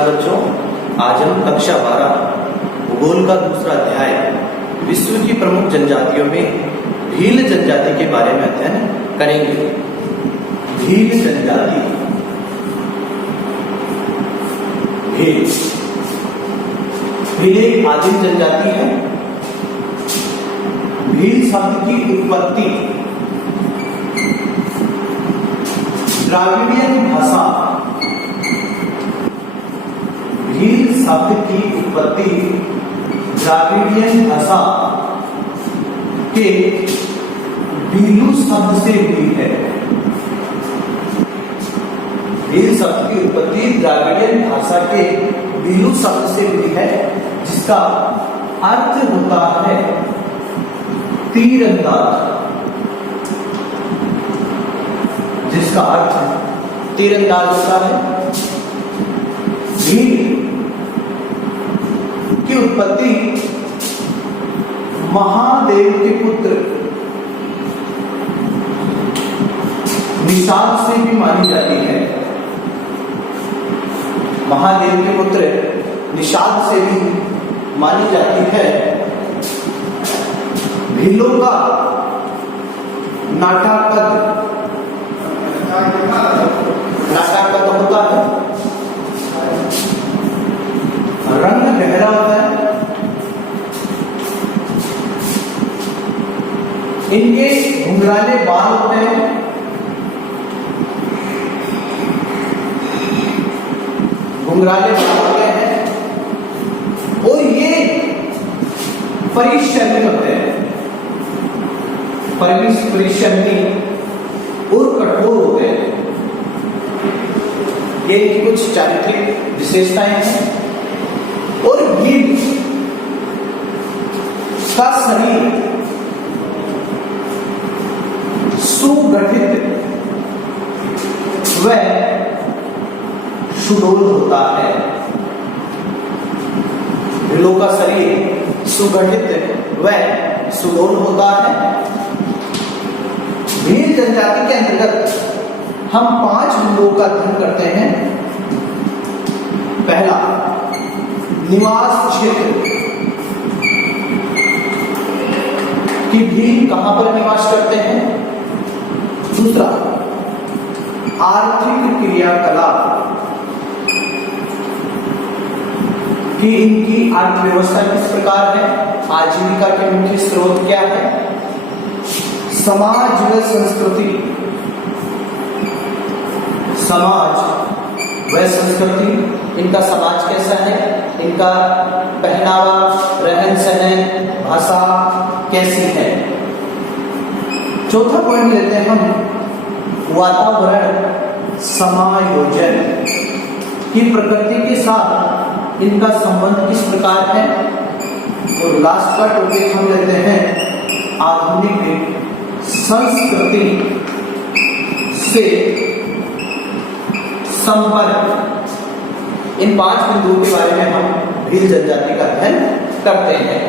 नमस्कार बच्चों, आज हम कक्षा 12 भूगोल का दूसरा अध्याय विश्व की प्रमुख जनजातियों में भील जनजाति के बारे में अध्ययन करेंगे। भील जनजाति। भील एक आदिम जनजाति है। भील शब्द की उत्पत्ति द्राविडियन भाषा। भील शब्द की उत्पत्ति द्राविडियन भाषा के भीलू शब्द से हुई है। भील शब्द की उत्पत्ति द्राविडियन भाषा के भीलू शब्द से हुई है, जिसका अर्थ होता है तीरंदाज। जिसका अर्थ तीरंदाज होता है। भील की उत्पत्ति महादेव के पुत्र निषाद से भी मानी जाती है। महादेव के पुत्र निषाद से भी मानी जाती है। भीलों का नाटाकद होता है। रंग गहरा होता है। इनके घुंघराले बाल होते हैं। घुंघराले बाल होते हैं और ये परिश्रमी होते हैं। परिश्रमी और कठोर होते हैं। ये इनकी कुछ चारित्रिक विशेषताएं हैं। और भील का शरीर सुगठित व सुडौल होता है। भीलों का शरीर सुगठित व सुडौल होता है। भील जनजाति के अंतर्गत हम 5 बिंदुओं का अध्ययन करते हैं। पहला, निवास क्षेत्र कि भील कहां पर निवास करते हैं। दूसरा, आर्थिक क्रियाकलाप कि इनकी अर्थव्यवस्था किस प्रकार है, आजीविका के मुख्य स्रोत क्या है। समाज व संस्कृति, समाज व संस्कृति, इनका समाज कैसा है, इनका पहनावा, रहन सहन, भाषा कैसी है। चौथा पॉइंट लेते हैं हम, वातावरण समायोजन की प्रकृति के साथ इनका संबंध किस प्रकार है। और लास्ट का टॉपिक हम लेते हैं, आधुनिक संस्कृति से संपर्क। इन 5 बिंदुओं के बारे में हम भील जनजाति का अध्ययन करते हैं।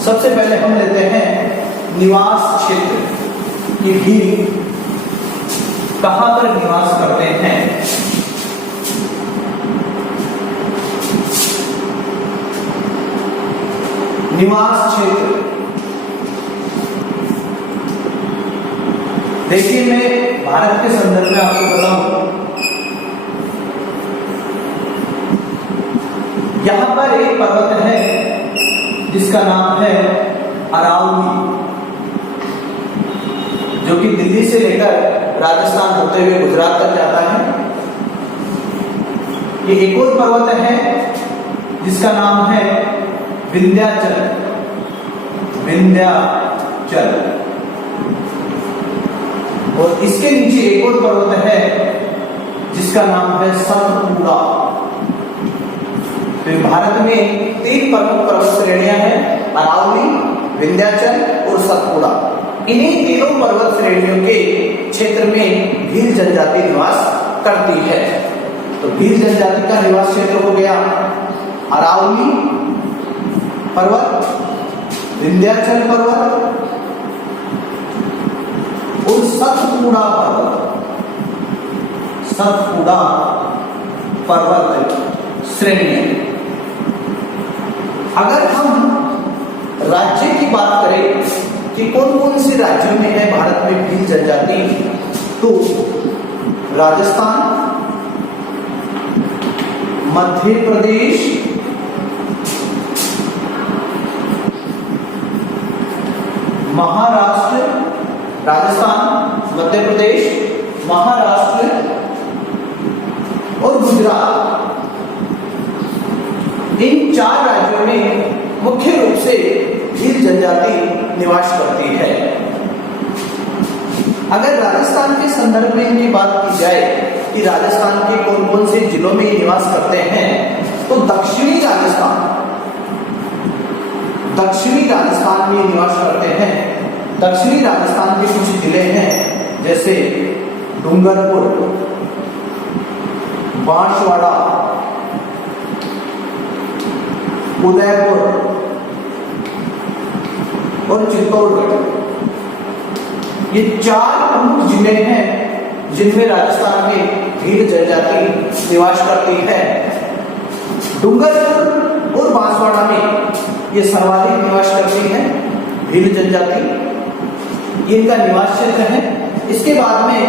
सबसे पहले हम लेते हैं निवास क्षेत्र कि भील कहां पर निवास करते हैं। निवास क्षेत्र देखिए, मैं भारत के संदर्भ में आपको बताऊं, यहां पर एक पर्वत है जिसका नाम है अरावली, जो कि दिल्ली से लेकर राजस्थान होते हुए गुजरात तक जाता है। ये एक और पर्वत है जिसका नाम है विंध्याचल। विंध्याचल। और इसके नीचे एक और पर्वत है जिसका नाम है सतपुड़ा। तो भारत में 3 प्रमुख पर्वत श्रेणियां हैं, अरावली, विंध्याचल और सतपुड़ा। इन्हीं तीनों पर्वत श्रेणियों के क्षेत्र में भील जनजाति निवास करती है। तो भील जनजाति का निवास क्षेत्र हो गया अरावली पर्वत, विंध्याचल पर्वत और सतपुड़ा पर्वत। सतपुड़ा पर्वत श्रेणियां। अगर हम राज्य की बात करें कि कौन कौन से राज्यों में है भारत में भील जनजाति, तो राजस्थान, मध्य प्रदेश, महाराष्ट्र, राजस्थान, मध्य प्रदेश, महाराष्ट्र और गुजरात, इन 4 राज्यों में मुख्य रूप से भील जनजाति निवास करती है। अगर राजस्थान के संदर्भ में इनकी बात की जाए कि राजस्थान के कौन कौन से जिलों में निवास करते हैं, तो दक्षिणी राजस्थान में निवास करते हैं। दक्षिणी राजस्थान के कुछ जिले हैं जैसे डूंगरपुर, बांसवाड़ा, उदयपुर और चित्तौड़गढ़। ये 4 प्रमुख जिले हैं जिनमें राजस्थान में भील जनजाति निवास करती है। डूंगरपुर और बांसवाड़ा में ये सर्वाधिक निवास करती है भील जनजाति, इनका निवास क्षेत्र है। इसके बाद में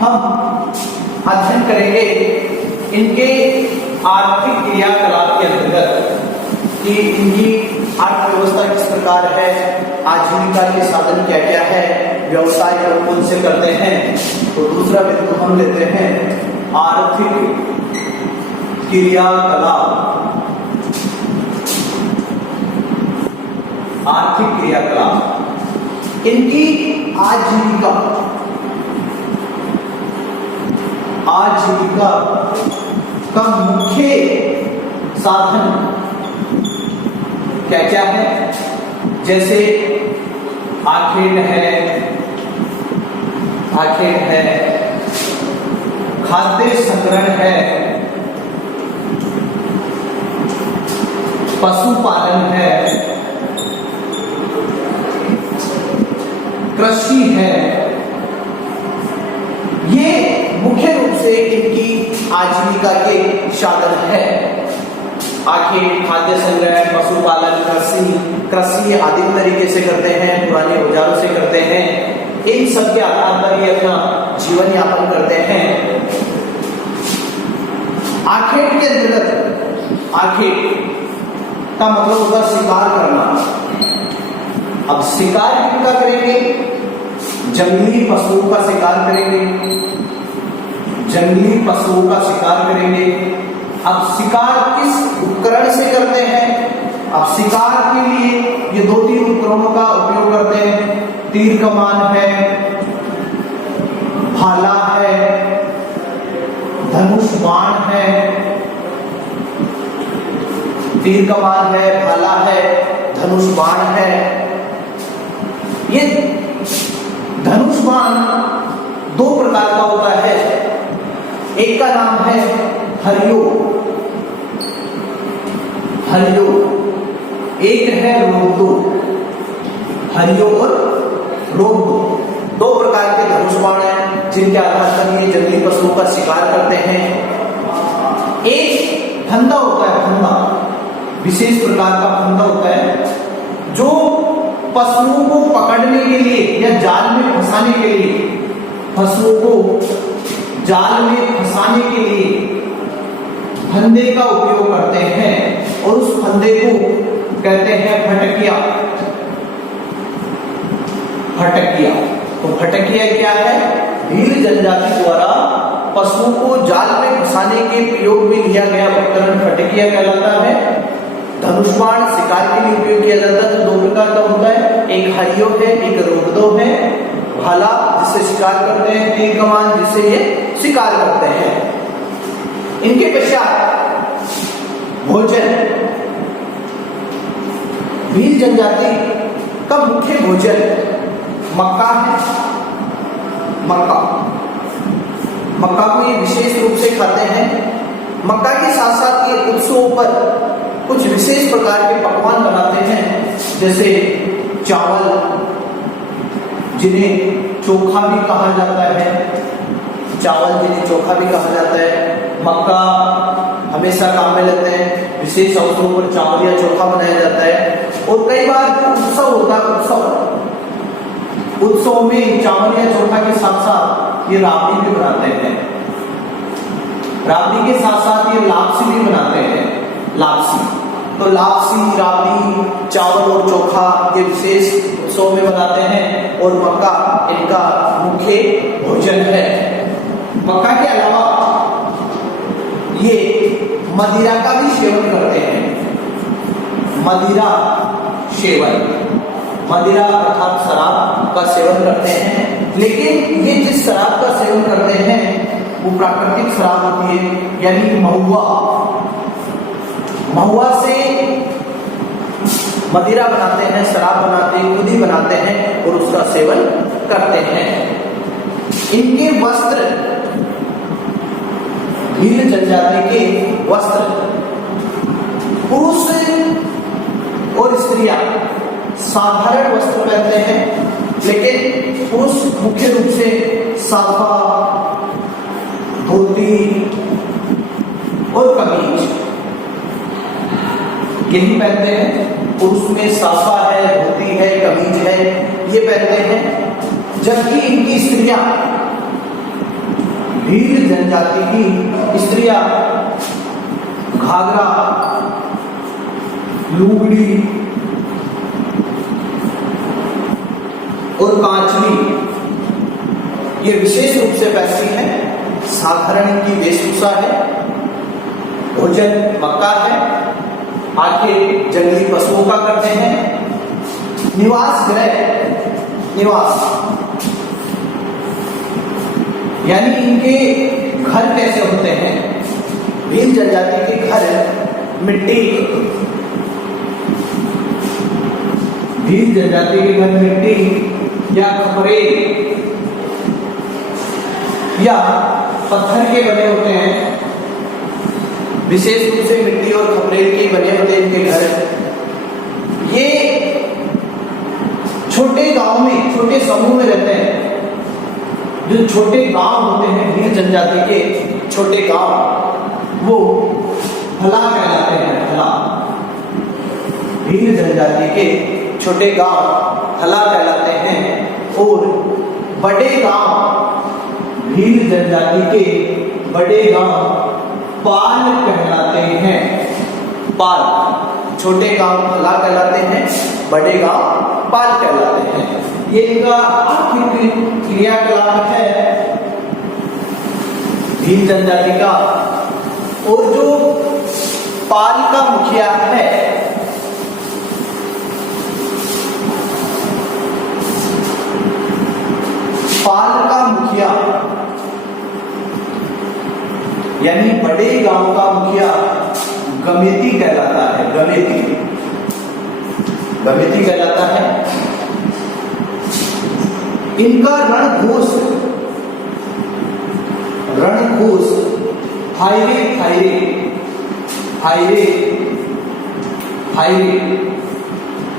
हम अध्ययन करेंगे इनके आर्थिक क्रियाकलाप के अंतर्गत कि इनकी अर्थव्यवस्था किस प्रकार है, आजीविका के साधन क्या क्या है, व्यवसाय कौन कौन से करते हैं। तो दूसरा बिंदु हम लेते हैं आर्थिक क्रियाकलाप। आर्थिक क्रियाकलाप, इनकी आजीविका का मुख्य साधन क्या क्या है, जैसे आखेट है, खाद्य संग्रहण है, पशुपालन है, कृषि है। ये मुख्य रूप से इनकी आजीविका के साधन है। आखेट, खाद्य संग्रह, पशुपालन, कृषि आदि तरीके से करते हैं, पुराने औजारों से करते हैं। इन सब के आधार पर ये अपना जीवन यापन करते हैं। आखेट के अंतर्गत, आखेट का मतलब होगा शिकार करना। अब शिकार किनका करेंगे? जंगली पशुओं का शिकार करेंगे, जंगली पशुओं का शिकार करेंगे। अब शिकार किस उपकरण से करते हैं? अब शिकार के लिए ये 2-3 उपकरणों का उपयोग करते हैं। तीर कमान है, भाला है, धनुष बाण है। तीर कमान है, भाला है, धनुष बाण है। ये धनुष बाण 2 प्रकार का होता है। एक का नाम है हरियो, एक है रोगदो। हरियो और रोगदो 2 प्रकार के धनुष बाण हैं जिनके आधार पर ये जंगली पशुओं का शिकार करते हैं। एक फंदा होता है, फंदा विशेष प्रकार का फंदा होता है जो पशुओं को पकड़ने के लिए या जाल में फंसाने के लिए, पशुओं को जाल में फंसाने के लिए फंदे का उपयोग करते हैं और उस फंदे को कहते हैं फटकिया। तो फटकिया क्या है? भील जनजाति द्वारा पशुओं को जाल में फंसाने के प्रयोग में लिया गया उपकरण फटकिया कहलाता है। धनुष बाण शिकार के लिए उपयोग किया जाता है। 2 प्रकार का होता है, एक हरियो है, एक रोगदो है। भाला जिससे शिकार करते हैं, तीर कमान जिससे ये शिकार करते हैं। इनके पश्चात भोजन। भील जनजाति का मुख्य भोजन मक्का है। मक्का को ये विशेष रूप से खाते हैं। मक्का के साथ साथ ये उत्सवों पर कुछ विशेष प्रकार के पकवान बनाते हैं, जैसे चावल जिन्हें चोखा भी कहा जाता है, मक्का हमेशा काम में लेते हैं। विशेष अवसरों पर चावल या चोखा बनाया जाता है। और कई बार उत्सव होता है, उत्सव में चावल या चोखा के साथ साथ ये राबड़ी भी बनाते हैं। राबड़ी के साथ साथ ये लापसी भी बनाते हैं। लापसी, तो लापसी, राबड़ी, चावल और चोखा ये विशेष उत्सव में बनाते हैं। और मक्का इनका मुख्य भोजन है। मक्का के अलावा ये मदिरा का भी सेवन करते हैं। मदिरा सेवन, मदिरा अर्थात शराब का सेवन करते हैं। लेकिन ये जिस शराब का सेवन करते हैं वो प्राकृतिक शराब होती है, यानी महुआ से मदिरा बनाते हैं, शराब बनाते हैं, खुद ही बनाते हैं और उसका सेवन करते हैं। इनके वस्त्र, भील जनजाति के वस्त्र, पुरुष और स्त्रियां साधारण वस्त्र पहनते हैं, लेकिन पुरुष मुख्य रूप से साफा, धोती और कमीज यही पहनते हैं। पुरुष में साफा है, धोती है, कमीज है, ये पहनते हैं। जबकि इनकी स्त्रियां, भील जनजाति की स्त्रियां घाघरा, लुगड़ी और कांचली ये विशेष रूप से पहनती हैं। साधारण इनकी वेशभूषा है। भोजन मक्का है। आखिर जंगली पशुओं का करते हैं। निवास गृह, निवास यानी इनके घर कैसे होते हैं। भील जनजाति के घर मिट्टी, भील जनजाति के घर मिट्टी या खपरे या पत्थर के बने होते हैं। विशेष रूप से मिट्टी और खपरे के बने होते हैं इनके घर। ये छोटे गांव में, छोटे समूह में रहते हैं। जो छोटे गांव होते हैं भील जनजाति के छोटे गांव, वो हला कहलाते हैं। हला, भील जनजाति के छोटे गांव हला कहलाते हैं। और बड़े गांव, भील जनजाति के बड़े गांव पाल कहलाते हैं। पाल, छोटे गांव हला कहलाते हैं, बड़े गांव पाल कहलाते हैं। ये इनका आर्थिक क्रियाकलाप है भील जनजाति का। और जो पाल का मुखिया है, पाल का मुखिया यानी बड़े गांव का मुखिया गमेती कहलाता है। गमेती, गमेती कहलाता है। इनका रणघोष, रणघोष हायरे हायरे हायरे हायरे,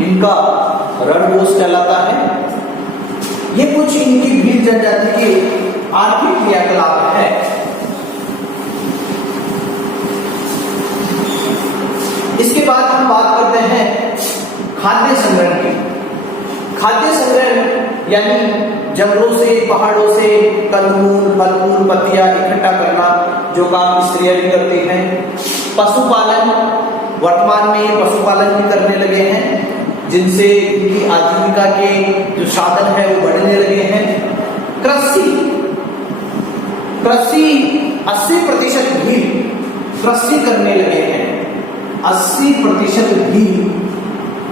इनका रणघोष कहलाता है। ये कुछ इनकी भील जनजाति के आर्थिक क्रियाकलाप है। इसके बाद हम बात करते हैं खाद्य संग्रहण की। खाद्य संग्रहण यानी जंगलों से, पहाड़ों से कंदमूल, फल-फूल, पत्तियां इकट्ठा करना, जो काम स्त्रियां भी करती हैं। पशुपालन, वर्तमान में पशुपालन भी करने लगे हैं, जिनसे इनकी आजीविका के जो साधन है वो बढ़ने लगे हैं। कृषि, कृषि 80% भी कृषि करने लगे हैं। 80% भी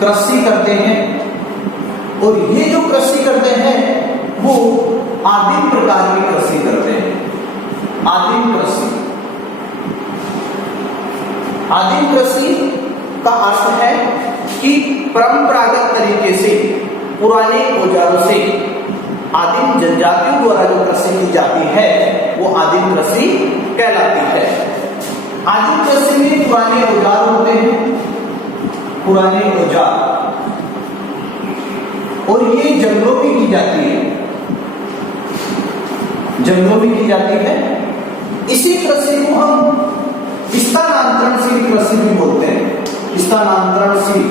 कृषि करते हैं। और ये जो कृषि करते हैं वो आदिम प्रकार की कृषि करते हैं। आदिम कृषि, आदिम कृषि का अर्थ है कि परंपरागत तरीके से, पुराने औजारों से आदिम जनजातियों द्वारा जो कृषि की जाती है वो आदिम कृषि कहलाती है। आदिम कृषि में पुराने औजार होते हैं, पुराने औजार, और ये जंगलों में की जाती है, जंगलों में की जाती है। इसी कृषि को हम कृषि भी बोलते हैं, स्थानांतरणशील,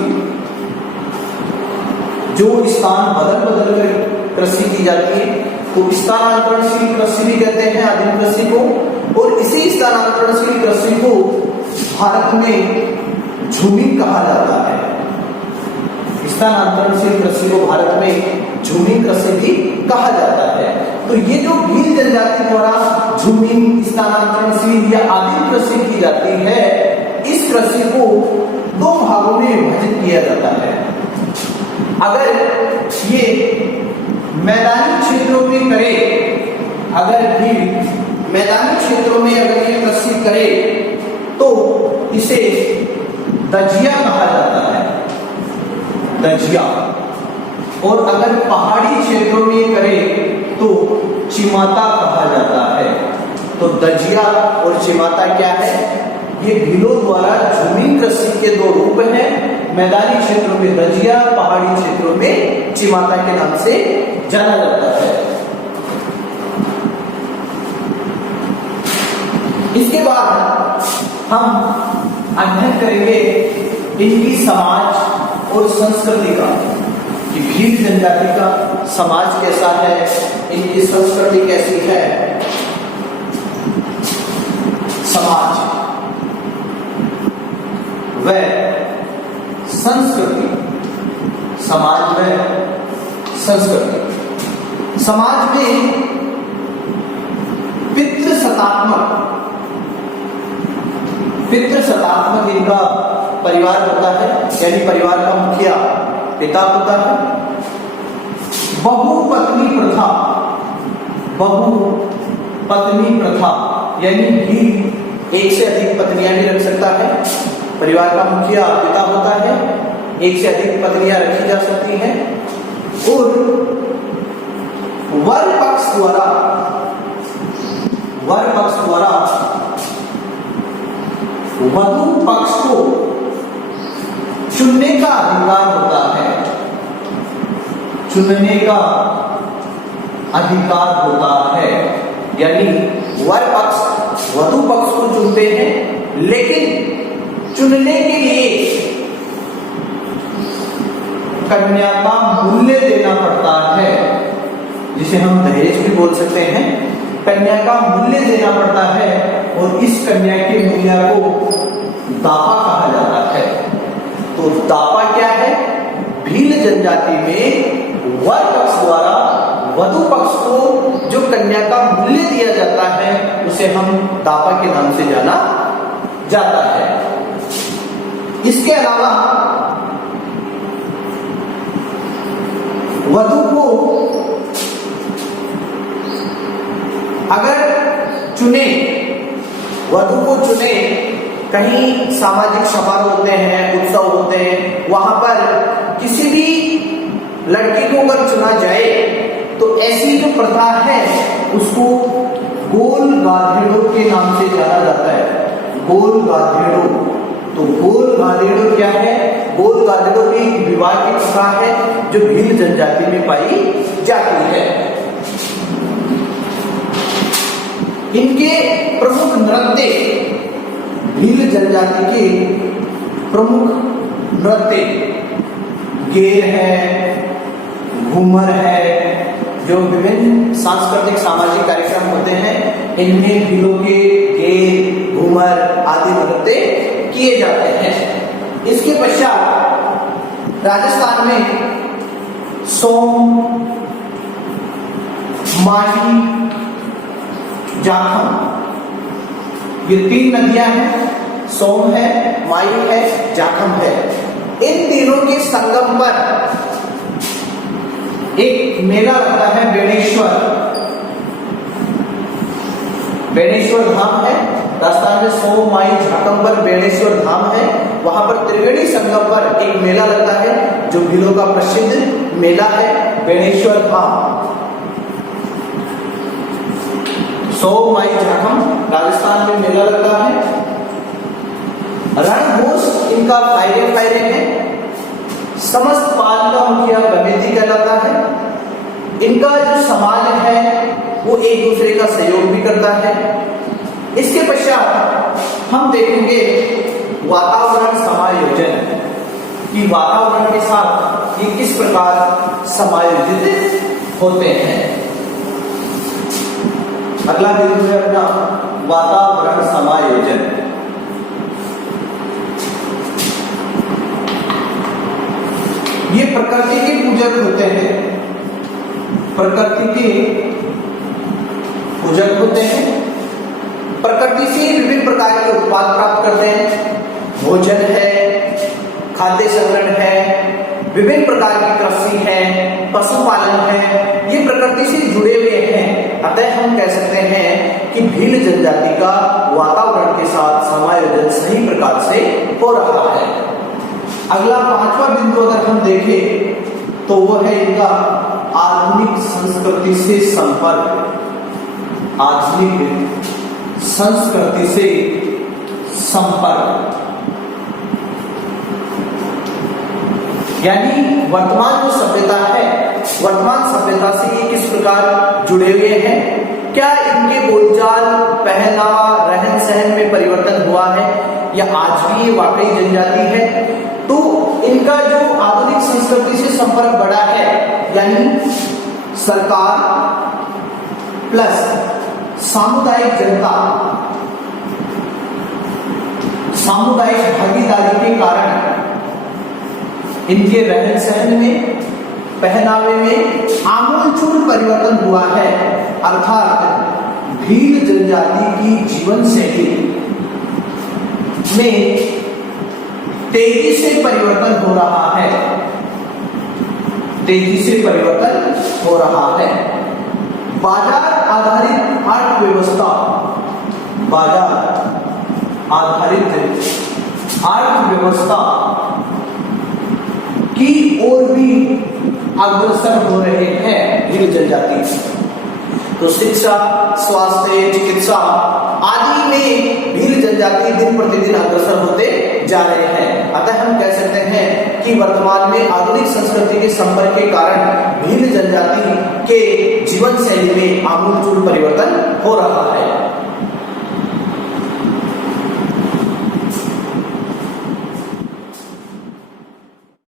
जो स्थान बदल बदल कर कृषि की जाती है तो स्थानांतरणशील कृषि भी कहते हैं आदिम कृषि को। और इसी स्थानांतरणशील कृषि को भारत में झूमिंग कहा जाता है। स्थानांतरणशील कृषि को भारत में झूमिंग कृषि भी कहा जाता है। तो ये जो भील जनजाति द्वारा झूमिंग, स्थानांतरणशील या आदिम कृषि की जाती है, इस कृषि को दो भागों में विभाजित किया जाता है। अगर ये मैदानी क्षेत्रों में करे, अगर भील मैदानी क्षेत्रों में अगर ये कृषि करे तो इसे दजिया कहा जाता है, दजिया। और अगर पहाड़ी क्षेत्रों में करे तो चिमाता कहा जाता है। तो दजिया और चिमाता क्या है? ये भीलों द्वारा झूमिंग कृषि के दो रूप हैं। मैदानी क्षेत्रों में दजिया, पहाड़ी क्षेत्रों में चिमाता के नाम से जाना जाता है। इसके बाद हम अध्ययन करेंगे इनकी समाज और संस्कृति का, कि भील जनजाति का समाज कैसा है, इनकी संस्कृति कैसी है। समाज व संस्कृति, समाज व संस्कृति। समाज में पितृसत्तात्मक इनका परिवार होता है, यानी परिवार का मुखिया पिता होता है। बहुपत्नी प्रथा यानी भील एक से अधिक पत्नियां भी रख सकता है। परिवार का मुखिया पिता होता है, एक से अधिक पत्नियां रखी जा सकती हैं। और वर पक्ष द्वारा वधू पक्ष को चुनने का अधिकार होता है, चुनने का अधिकार होता है। यानी वर पक्ष वधू पक्ष को चुनते हैं, लेकिन चुनने के लिए कन्या का मूल्य देना पड़ता है, जिसे हम दहेज भी बोल सकते हैं। कन्या का मूल्य देना पड़ता है और इस कन्या के मूल्य को दापा कहा जाता है। तो दापा क्या है? भील जनजाति में वर पक्ष द्वारा वधू पक्ष को जो कन्या का मूल्य दिया जाता है उसे हम दापा के नाम से जाना जाता है। इसके अलावा वधू को अगर चुने, वधु को चुने, कहीं सामाजिक समारोह होते हैं, उत्सव होते हैं, वहां पर किसी भी लड़की को अगर चुना जाए तो ऐसी जो प्रथा है उसको गोल गाधेड़ो के नाम से जाना जाता है। गोल गाधेड़ो। तो गोल गाधेड़ो क्या है? गोल गाधेड़ो भी विवाह की प्रथा है जो भील जनजाति में पाई जाती है। इनके प्रमुख नृत्य, भील जनजाति के प्रमुख नृत्य गेर है, घूमर है, जो विभिन्न सांस्कृतिक सामाजिक कार्यक्रम होते हैं इनमें भीलों के गेर, घूमर आदि नृत्य किए जाते हैं। इसके पश्चात राजस्थान में सोम, माही, जाखम, ये तीन नदियां हैं। सोम है, माई है, जाखम है। इन तीनों के संगम पर एक मेला लगता है बेणेश्वर धाम है। राजस्थान में सोम, माई, जाखम पर बेणेश्वर धाम है। वहां पर त्रिवेणी संगम पर एक मेला लगता है जो भीलों का प्रसिद्ध मेला है, बेणेश्वर धाम। सोम, माई, जाखम राजस्थान में मेला लगता है। रणघोष इनका फायरे है। समस्त पाल का मुखिया गमेती कहलाता है। इनका जो समाज है वो एक दूसरे का सहयोग भी करता है। इसके पश्चात हम देखेंगे वातावरण समायोजन, कि वातावरण के साथ ये किस प्रकार समायोजित होते हैं। अगला बिंदु है अपना वातावरण समायोजन। ये प्रकृति के पूजक होते हैं, प्रकृति के पूजक होते हैं, प्रकृति से विभिन्न प्रकार के उत्पाद प्राप्त करते हैं। भोजन है, खाद्य संग्रहण है, विभिन्न प्रकार की कृषि है, पशुपालन है, ये प्रकृति से जुड़े हुए हैं। अतः हम कह सकते हैं कि भील जनजाति का वातावरण के साथ समायोजन सही प्रकार से हो रहा है। अगला पांचवा बिंदु अगर हम देखें तो वो है इनका आधुनिक संस्कृति से संपर्क। आधुनिक संस्कृति से संपर्क यानी वर्तमान जो सभ्यता है, वर्तमान सभ्यता से ये किस प्रकार जुड़े हुए हैं। क्या इनके बोलचाल, पहनावा, रहन सहन में परिवर्तन हुआ है या आज भी ये वाकई जनजाति है। तो इनका जो आधुनिक संस्कृति से संपर्क बढ़ा है, यानी सरकार प्लस सामुदायिक जनता, सामुदायिक भागीदारी के कारण इनके रहन सहन में, पहनावे में आमूलचूल परिवर्तन हुआ है। अर्थात भील जनजाति की जीवन शैली में तेजी से परिवर्तन हो रहा है, तेजी से परिवर्तन हो रहा है। बाजार आधारित अर्थव्यवस्था, बाजार आधारित अर्थव्यवस्था की ओर भी अग्रसर हो रहे हैं भील जनजाति। तो शिक्षा, स्वास्थ्य, चिकित्सा आदि में भील जनजाति दिन प्रतिदिन अग्रसर होते जा रहे हैं। अतः हम कह सकते हैं कि वर्तमान में आधुनिक संस्कृति के संपर्क के कारण भील जनजाति के जीवन शैली में आमूल